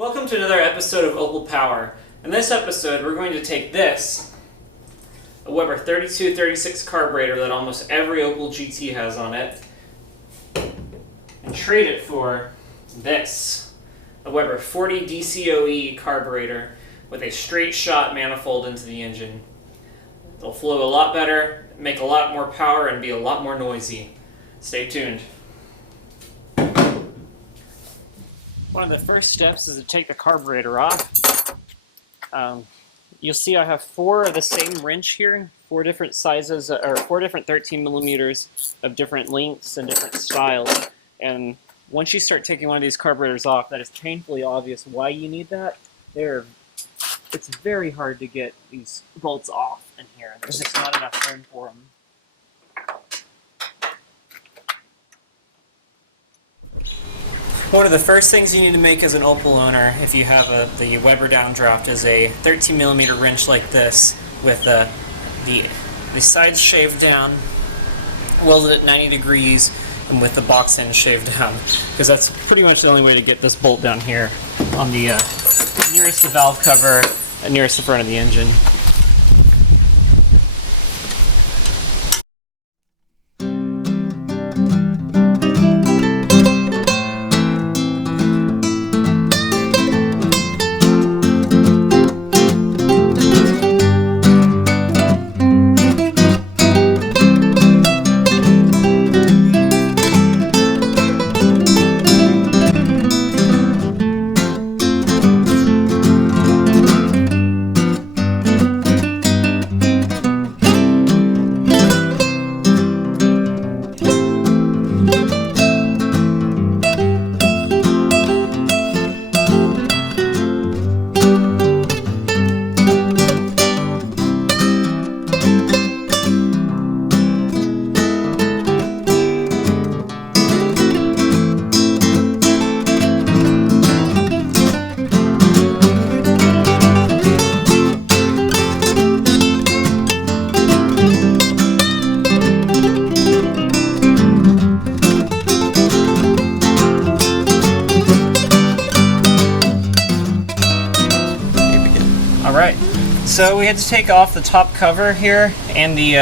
Welcome to another episode of Opel Power. In this episode, we're going to take this, a Weber 3236 carburetor that almost every Opel GT has on it, and trade it for this, a Weber 40 DCOE carburetor with a straight shot manifold into the engine. It'll flow a lot better, make a lot more power, and be a lot more noisy. Stay tuned. One of the first steps is to take the carburetor off. You'll see I have four of the same wrench here, four different sizes, or four different 13 millimeters of different lengths and different styles. And once you start taking one of these carburetors off, that is painfully obvious why you need that. It's very hard to get these bolts off in here. There's just not enough room for them. One of the first things you need to make as an Opel owner, if you have the Weber downdraft, is a 13 millimeter wrench like this with the sides shaved down, welded at 90 degrees, and with the box end shaved down, because that's pretty much the only way to get this bolt down here on the nearest the valve cover, nearest the front of the engine. Alright, so we had to take off the top cover here and the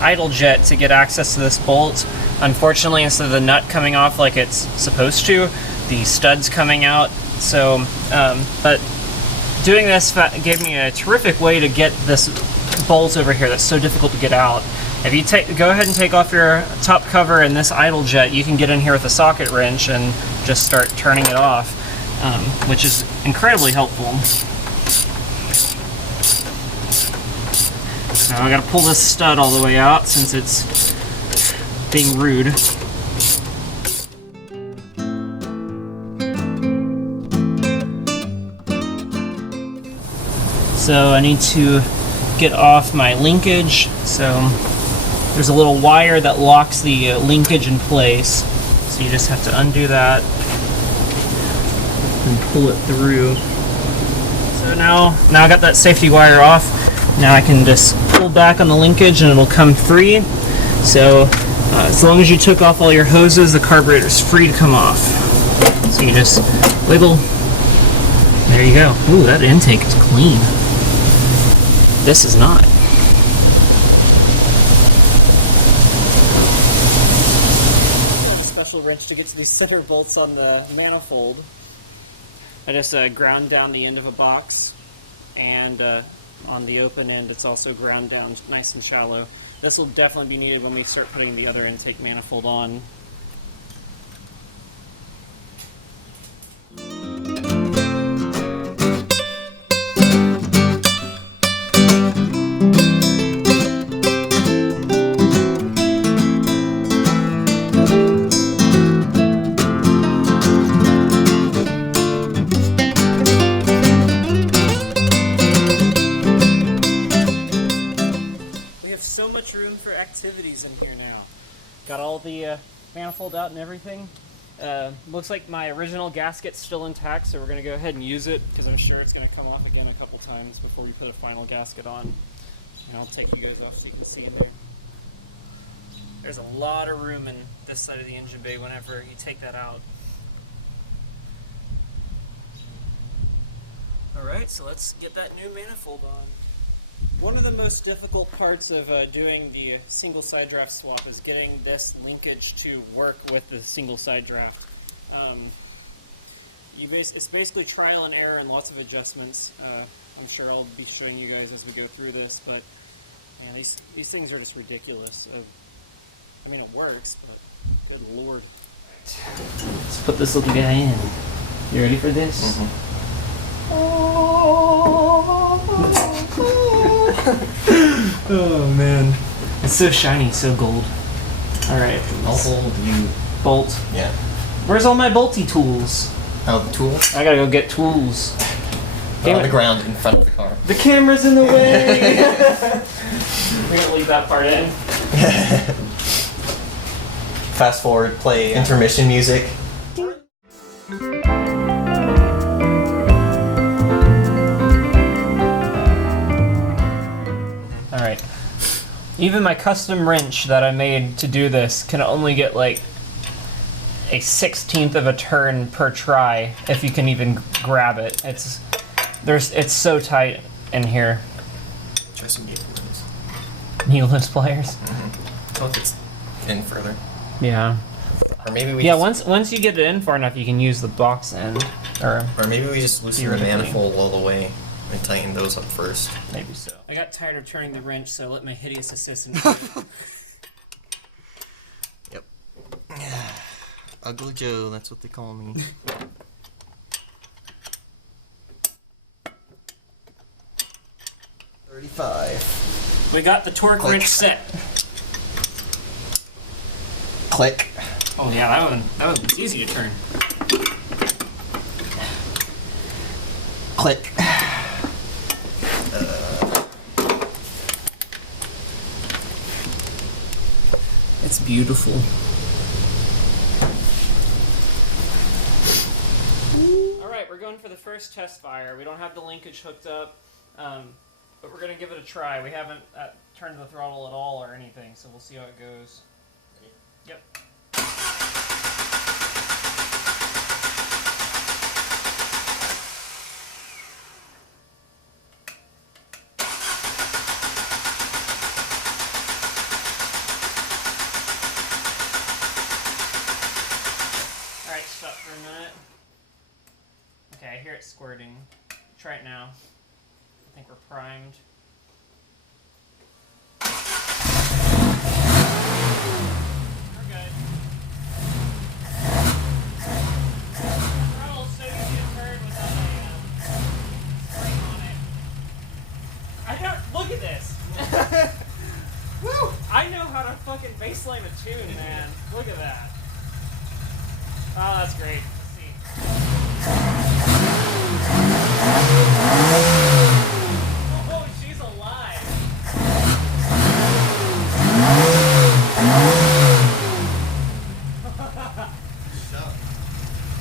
idle jet to get access to this bolt. Unfortunately, instead of the nut coming off like it's supposed to, the stud's coming out. So, but doing this gave me a terrific way to get this bolt over here that's so difficult to get out. If you go ahead and take off your top cover and this idle jet, you can get in here with a socket wrench and just start turning it off, which is incredibly helpful. Now I gotta pull this stud all the way out since it's being rude. So I need to get off my linkage. So there's a little wire that locks the linkage in place. So you just have to undo that and pull it through. So now I got that safety wire off. Now I can just pull back on the linkage and it'll come free. So as long as you took off all your hoses, the carburetor is free to come off. So you just wiggle. There you go. Ooh, that intake is clean. This is not. A special wrench to get to these center bolts on the manifold. I just ground down the end of a box, and on the open end it's also ground down nice and shallow. This will definitely be needed when we start putting the other intake manifold on. So much room for activities in here now. Got all the manifold out and everything. Looks like my original gasket's still intact, so we're going to go ahead and use it because I'm sure it's going to come off again a couple times before we put a final gasket on. And I'll take you guys off so you can see in there. There's a lot of room in this side of the engine bay whenever you take that out. Alright, so let's get that new manifold on. One of the most difficult parts of doing the single side draft swap is getting this linkage to work with the single side draft. It's basically trial and error and lots of adjustments. I'm sure I'll be showing you guys as we go through this, but yeah, these things are just ridiculous. I mean, it works, but good lord. Let's put this little guy in. You ready for this? Mm-hmm. Oh man, it's so shiny, so gold. All right, I'll hold you. Bolt. Yeah. Where's all my bolty tools? Oh, the tools? I gotta go get tools. They're on the ground in front of the car. The camera's in the way. We're gonna leave that part in. Fast forward, play intermission music. Alright. Even my custom wrench that I made to do this can only get like a 1/16 of a turn per try if you can even grab it. It's so tight in here. Try some needleless. Needless pliers? Mm-hmm. Look, it's in further. Yeah. Or maybe we once you get it in far enough, you can use the box end. Or maybe we just loosen the manifold all the way and tighten those up first. Maybe so. I got tired of turning the wrench, so I let my hideous assistant. Yep. Ugly Joe, that's what they call me. $35. We got the torque wrench set. Click. Oh yeah, that one was easy to turn. Click. It's beautiful. Alright, we're going for the first test fire. We don't have the linkage hooked up, but we're going to give it a try. We haven't turned the throttle at all or anything, so we'll see how it goes. Yep. Alright, stop for a minute. Okay, I hear it squirting. Try it now. I think we're primed. We're good. Throttle's so easy to turn without a spring on it. I don't. Look at this! Woo! I know how to fucking baseline a tune, man. Look at that. Oh, that's great. Let's see. Oh, she's alive.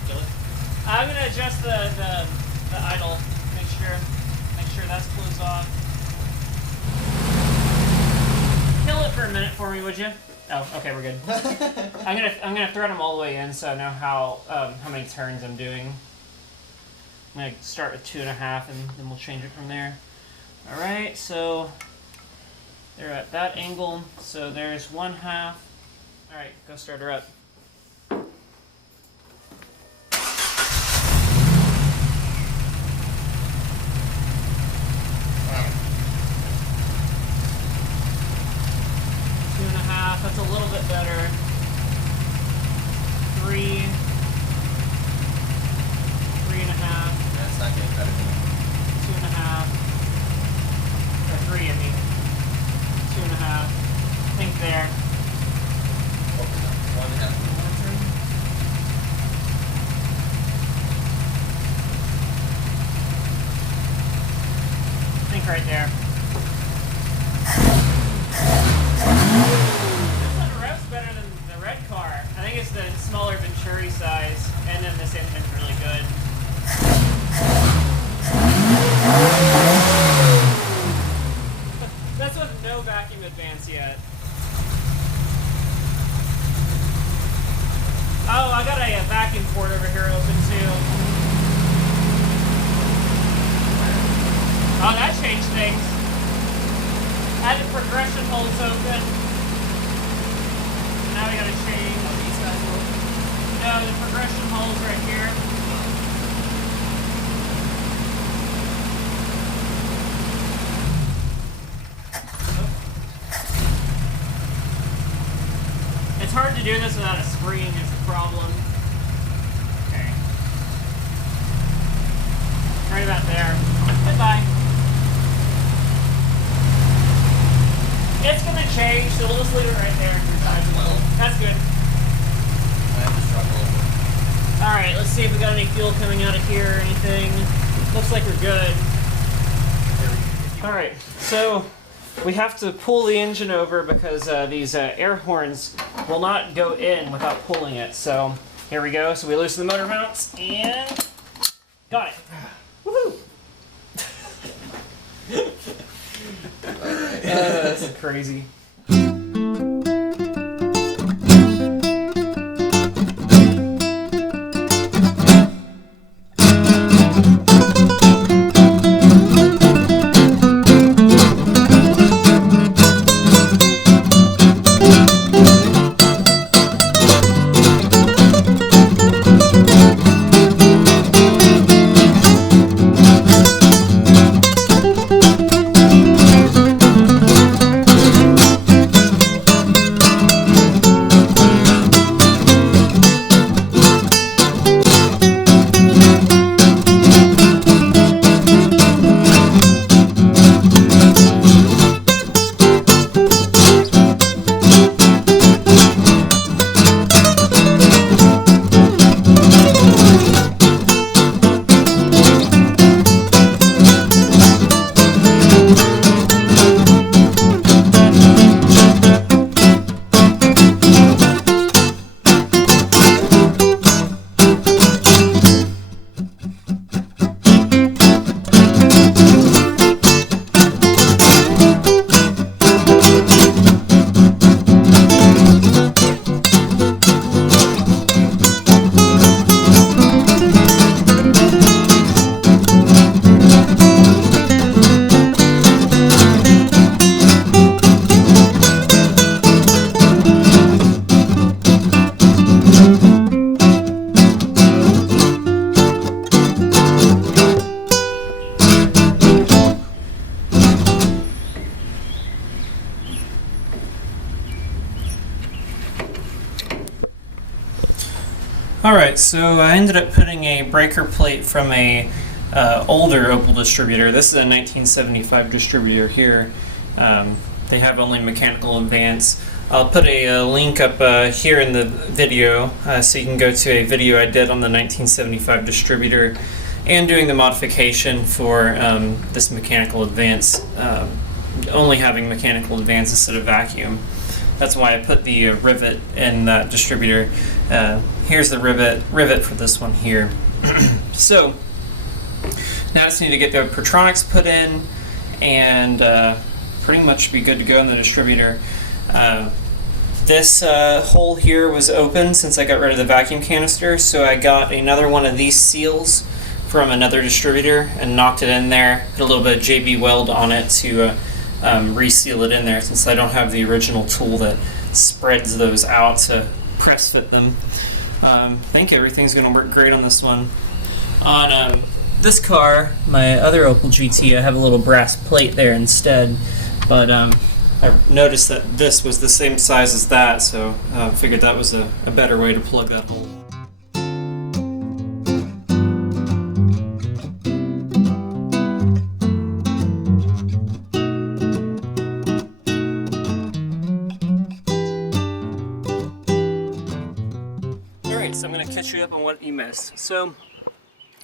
Kill it. I'm gonna adjust the idle. Make sure that's closed off. Kill it for a minute for me, would you? Oh, okay, we're good. I'm gonna thread them all the way in, so I know how many turns I'm doing. I'm gonna start with 2.5, and then we'll change it from there. All right, so they're at that angle. So there's 1/2. All right, go start her up. That's a little bit better. 3. 3.5. That's not getting better than 2.5. Or 3, I mean. 2.5. Think there. 1.5. Think right there. Better than the red car. I think it's the smaller Venturi size, and then this engine's really good. That's with no vacuum advance yet. Oh, I got a vacuum port over here open too. change things. Had the progression holes open. Now we gotta change these guys open. No, the progression holes right here. It's hard to do this without a spring is the problem. Okay. Right about there. Goodbye. It's gonna change, so we'll just leave it right there. That's good. Alright, let's see if we got any fuel coming out of here or anything. Looks like we're good. Alright, so we have to pull the engine over because these air horns will not go in without pulling it. So here we go. So we loosen the motor mounts and got it. Woohoo! That's crazy. Alright, so I ended up putting a breaker plate from a older Opel distributor. This is a 1975 distributor here. They have only mechanical advance. I'll put a link up here in the video so you can go to a video I did on the 1975 distributor and doing the modification for this mechanical advance, only having mechanical advance instead of vacuum. That's why I put the rivet in that distributor. Here's the rivet for this one here. So now I just need to get the Pertronics put in and pretty much be good to go in the distributor. This hole here was open since I got rid of the vacuum canister, so I got another one of these seals from another distributor and knocked it in there, put a little bit of JB Weld on it to reseal it in there since I don't have the original tool that spreads those out to press fit them. I think everything's going to work great on this one. On this car, my other Opel GT, I have a little brass plate there instead, but I noticed that this was the same size as that, so I figured that was a better way to plug that hole. Alright, so I'm going to catch you up on what you missed. So,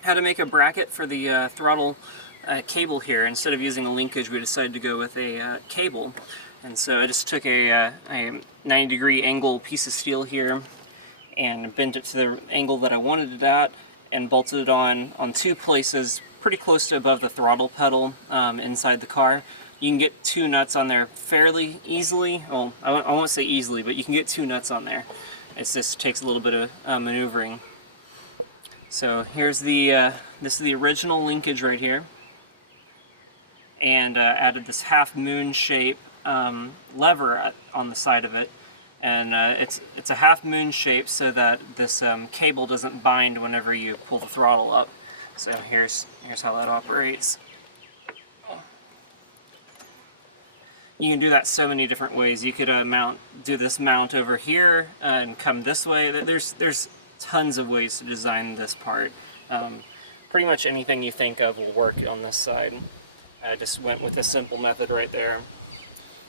how to make a bracket for the throttle cable here. Instead of using a linkage, we decided to go with a cable. And so I just took a 90-degree angle piece of steel here and bent it to the angle that I wanted it at and bolted it on two places pretty close to above the throttle pedal inside the car. You can get two nuts on there fairly easily. Well, I won't say easily, but you can get two nuts on there. It just takes a little bit of maneuvering. So here's the this is the original linkage right here. and added this half moon shape lever on the side of it. And it's a half moon shape so that this cable doesn't bind whenever you pull the throttle up. So here's how that operates. You can do that so many different ways. You could do this mount over here and come this way. There's tons of ways to design this part. Pretty much anything you think of will work on this side. I just went with a simple method right there.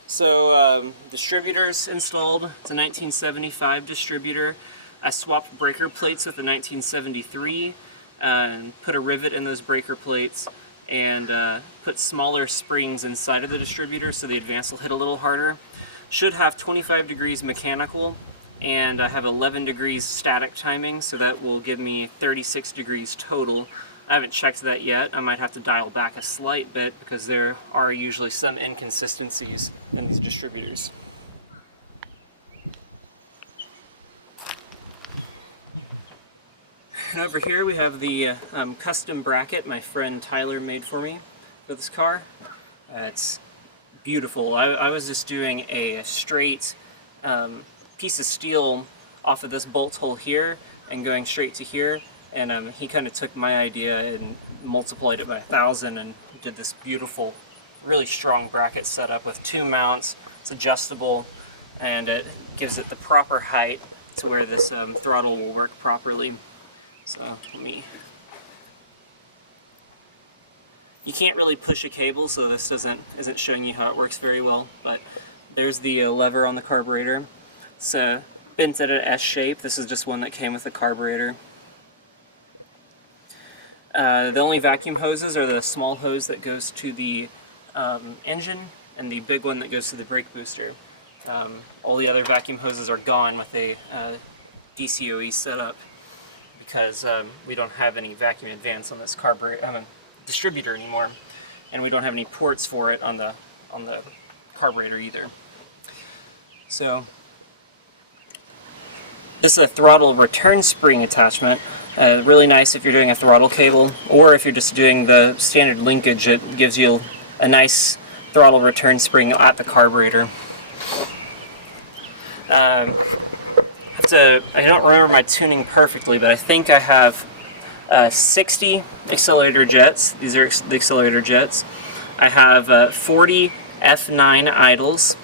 So distributor's installed. It's a 1975 distributor. I swapped breaker plates with the 1973 and put a rivet in those breaker plates, and put smaller springs inside of the distributor so the advance will hit a little harder. Should have 25 degrees mechanical, and I have 11 degrees static timing, so that will give me 36 degrees total. I haven't checked that yet. I might have to dial back a slight bit because there are usually some inconsistencies in these distributors. And over here we have the custom bracket my friend Tyler made for me for this car. It's beautiful. I was just doing a straight piece of steel off of this bolt hole here and going straight to here, and he kind of took my idea and multiplied it by 1,000 and did this beautiful, really strong bracket setup with 2 mounts. It's adjustable, and it gives it the proper height to where this throttle will work properly. So you can't really push a cable, so this isn't showing you how it works very well, but there's the lever on the carburetor. It's bent at an S shape. This is just one that came with the carburetor. The only vacuum hoses are the small hose that goes to the engine and the big one that goes to the brake booster. All the other vacuum hoses are gone with a DCOE setup, because we don't have any vacuum advance on this distributor anymore, and we don't have any ports for it on the carburetor either. So this is a throttle return spring attachment. Really nice if you're doing a throttle cable, or if you're just doing the standard linkage. It gives you a nice throttle return spring at the carburetor. I don't remember my tuning perfectly, but I think I have 60 accelerator jets. These are the accelerator jets. I have 40 F9 idles.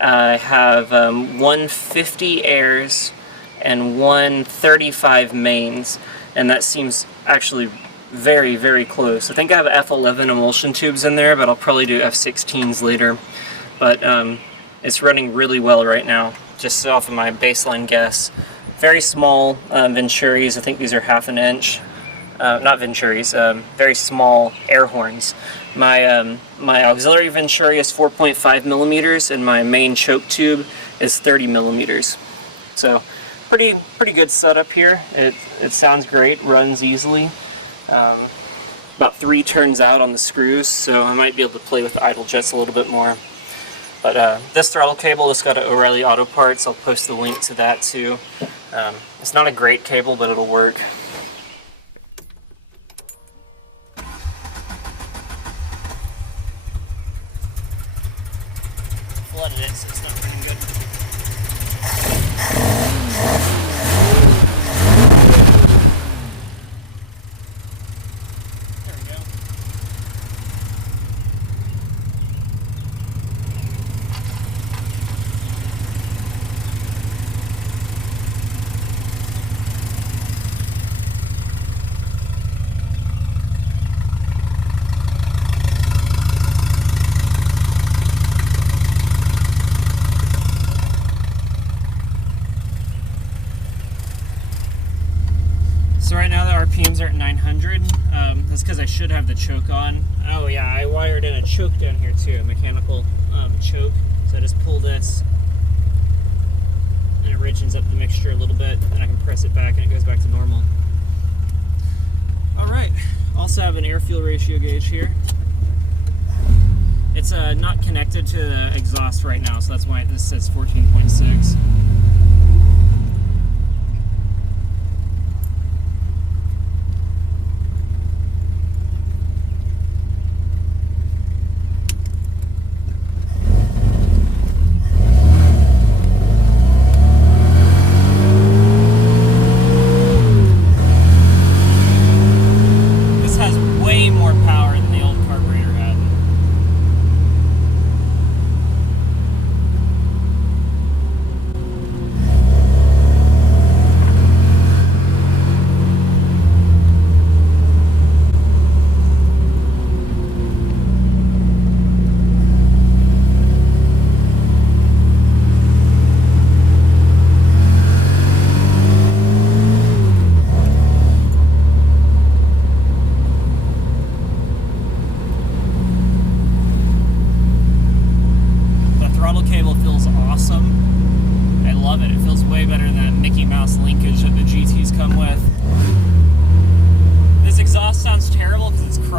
I have 150 airs and 135 mains, and that seems actually very, very close. I think I have F11 emulsion tubes in there, but I'll probably do F16s later. But it's running really well right now, just off of my baseline guess. Very small Venturis. I think these are 1/2 inch. Not Venturis, very small air horns. My auxiliary Venturi is 4.5 millimeters, and my main choke tube is 30 millimeters. So pretty good setup here. It sounds great, runs easily. About 3 turns out on the screws, so I might be able to play with the idle jets a little bit more. But this throttle cable has got an O'Reilly Auto Parts. I'll post the link to that too. It's not a great cable, but it'll work. Flooded it, so it's not looking good. There we go. So right now the RPMs are at 900. That's because I should have the choke on. Oh yeah, I wired in a choke down here too, a mechanical choke. So I just pull this, and it richens up the mixture a little bit, and I can press it back and it goes back to normal. Alright, also have an air-fuel ratio gauge here. It's not connected to the exhaust right now, so that's why this says 14.6.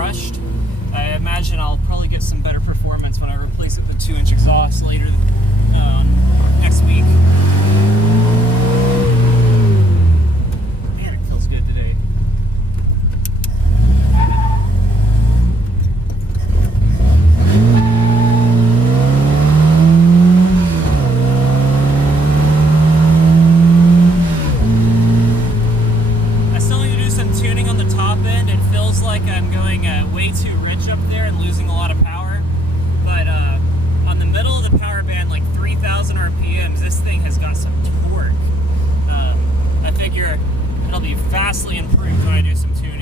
rushed. I imagine I'll probably get some better performance when I replace it with the 2-inch exhaust later next week. Man, it feels good today. I still need to do some tuning on the top end. It feels like I'm going way too rich up there and losing a lot of power. But on the middle of the power band, like 3,000 RPMs, this thing has got some torque. I figure it'll be vastly improved when I do some tuning.